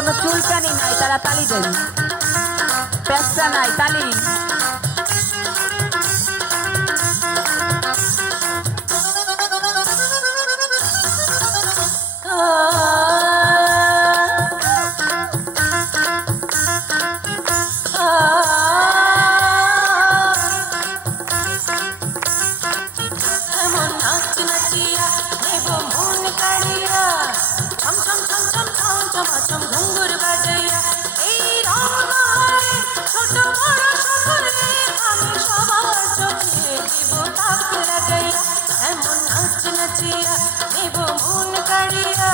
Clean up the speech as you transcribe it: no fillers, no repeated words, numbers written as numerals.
কোনো চুলকানি নাই, তারা তালি দেন। পেঁচা নাই, তালি। ঘুঙ্গুর বাজাইয়া এই রঙে ছোট বড় সকলে আমি সবার চোখে দেব তাক লাগাইয়া এমন নাচ নাচিয়া দেব মন কাড়িয়া